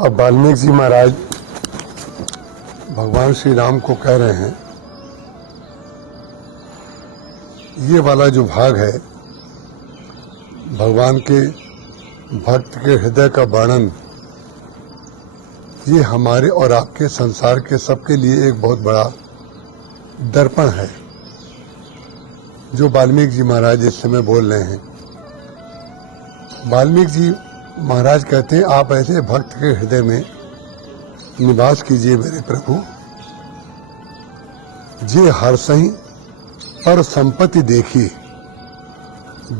अब वाल्मीकि जी महाराज भगवान श्री राम को कह रहे हैं, ये वाला जो भाग है भगवान के भक्त के हृदय का वर्णन, ये हमारे और आपके संसार के सबके लिए एक बहुत बड़ा दर्पण है जो वाल्मीकि जी महाराज इस समय बोल रहे हैं। वाल्मीकि जी महाराज कहते हैं, आप ऐसे भक्त के हृदय में निवास कीजिए मेरे प्रभु, जे हर्षहि पर संपत्ति देखी,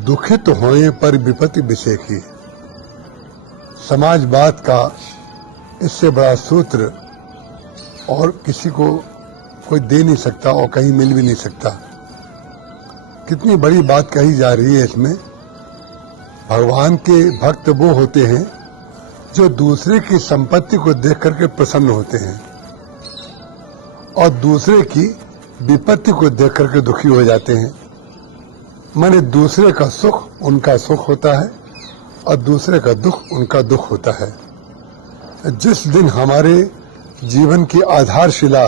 दुखित होए पर विपत्ति बिसेखी। समाजवाद का इससे बड़ा सूत्र और किसी को कोई दे नहीं सकता और कहीं मिल भी नहीं सकता। कितनी बड़ी बात कही जा रही है इसमें। भगवान के भक्त वो होते हैं जो दूसरे की संपत्ति को देख करके प्रसन्न होते हैं और दूसरे की विपत्ति को देख करके दुखी हो जाते हैं। माने दूसरे का सुख उनका सुख होता है और दूसरे का दुख उनका दुख होता है। जिस दिन हमारे जीवन की आधारशिला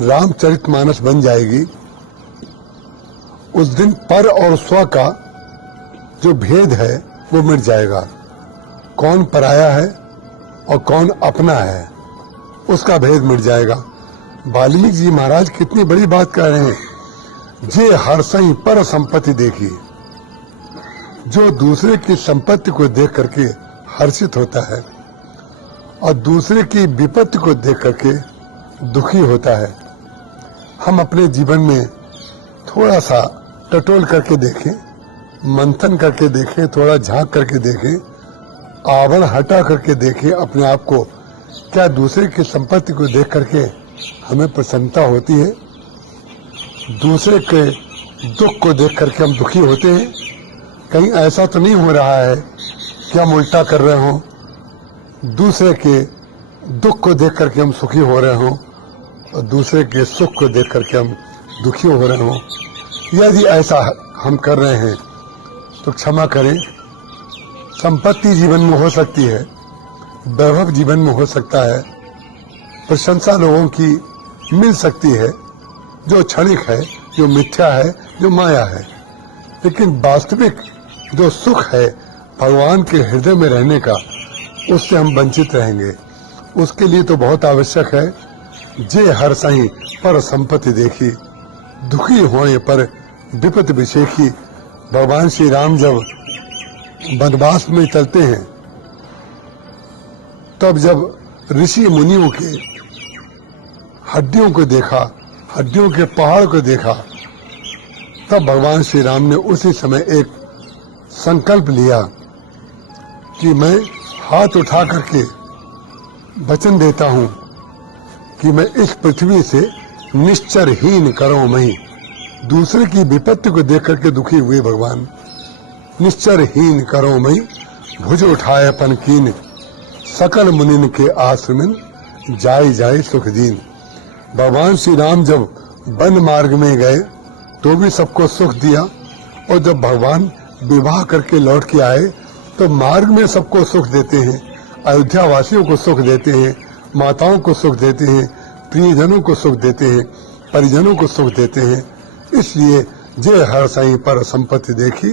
रामचरितमानस बन जाएगी, उस दिन पर और स्व का जो भेद है वो मिट जाएगा। कौन पराया है और कौन अपना है, उसका भेद मिट जाएगा। वाल्मीकि जी महाराज कितनी बड़ी बात कह रहे हैं। जे हर्षहि पर संपत्ति देखी, जो दूसरे की संपत्ति को देख करके हर्षित होता है और दूसरे की विपत्ति को देख करके दुखी होता है। हम अपने जीवन में थोड़ा सा टटोल करके देखें, मंथन करके देखें, थोड़ा झांक करके देखें, आवरण हटा करके देखें अपने आप को। क्या दूसरे की संपत्ति को देख करके हमें प्रसन्नता होती है? दूसरे के दुख को देख करके हम दुखी होते हैं? कहीं ऐसा तो नहीं हो रहा है कि हम उल्टा कर रहे हों, दूसरे के दुख को देख करके हम सुखी हो रहे हों और दूसरे के सुख को देख करके हम दुखी हो रहे हों? यदि ऐसा हम कर रहे हैं तो क्षमा करें। संपत्ति जीवन में हो सकती है, वैभव जीवन में हो सकता है, प्रशंसा लोगों की मिल सकती है, जो क्षणिक है, जो मिथ्या है, जो माया है। लेकिन वास्तविक जो सुख है भगवान के हृदय में रहने का, उससे हम वंचित रहेंगे। उसके लिए तो बहुत आवश्यक है, जे हर्षहि पर संपत्ति देखी, दुखी होए पर विपत्ति बिसेखी। भगवान श्री राम जब वनवास में चलते हैं, तब जब ऋषि मुनियों के हड्डियों को देखा, हड्डियों के पहाड़ को देखा, तब भगवान श्री राम ने उसी समय एक संकल्प लिया कि मैं हाथ उठा करके वचन देता हूं कि मैं इस पृथ्वी से निश्चरहीन करूं मैं। दूसरे की विपत्ति को देख करके दुखी हुए भगवान। निश्चरहीन करो मैं, भुज उठाए अपन कीन, सकल मुनिन के आश्रमिन, जाय जाय सुख दीन। भगवान श्री राम जब वन मार्ग में गए तो भी सबको सुख दिया, और जब भगवान विवाह करके लौट के आए तो मार्ग में सबको सुख देते हैं। अयोध्या वासियों को सुख देते हैं, माताओं को सुख देते हैं, प्रियजनों को सुख देते हैं, परिजनों को सुख देते हैं। इसलिए जे हर्षहि पर संपत्ति देखी,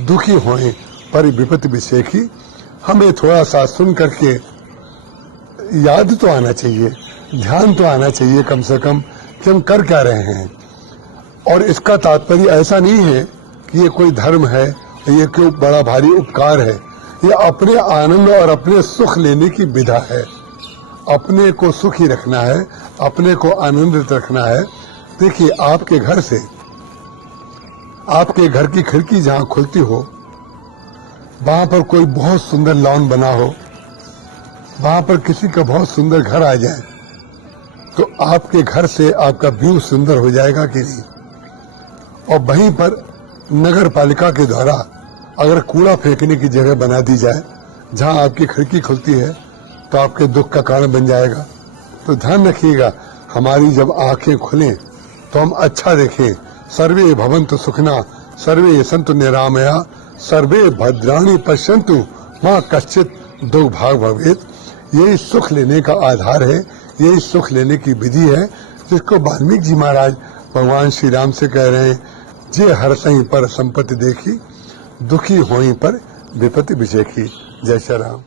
दुखी होए पर विपत्ति बिसेखी। हमें थोड़ा सा सुन करके याद तो आना चाहिए, ध्यान तो आना चाहिए कम से कम कि हम कर क्या रहे हैं। और इसका तात्पर्य ऐसा नहीं है कि ये कोई धर्म है, ये कोई बड़ा भारी उपकार है। ये अपने आनंद और अपने सुख लेने की विधा है। अपने को सुखी रखना है, अपने को आनंदित रखना है। देखिए, आपके घर से, आपके घर की खिड़की जहां खुलती हो, वहां पर कोई बहुत सुंदर लॉन बना हो, वहां पर किसी का बहुत सुंदर घर आ जाए, तो आपके घर से आपका व्यू सुंदर हो जाएगा कि नहीं? और वहीं पर नगर पालिका के द्वारा अगर कूड़ा फेंकने की जगह बना दी जाए जहां आपकी खिड़की खुलती है, तो आपके दुख का कारण बन जाएगा। तो ध्यान रखिएगा, हमारी जब आंखें खुलें तो हम अच्छा देखें। सर्वे भवन्तु सुखिनः, सर्वे सन्तु निरामया, सर्वे भद्राणि पश्यन्तु, मां कश्चित् दुर्भाग् भवेत्। यही सुख लेने का आधार है, यही सुख लेने की विधि है, जिसको वाल्मीकि जी महाराज भगवान श्री राम से कह रहे हैं, जे हर्षहीं पर संपत्ति देखी, दुखी होई पर विपत्ति विषेखी। जय श्री राम।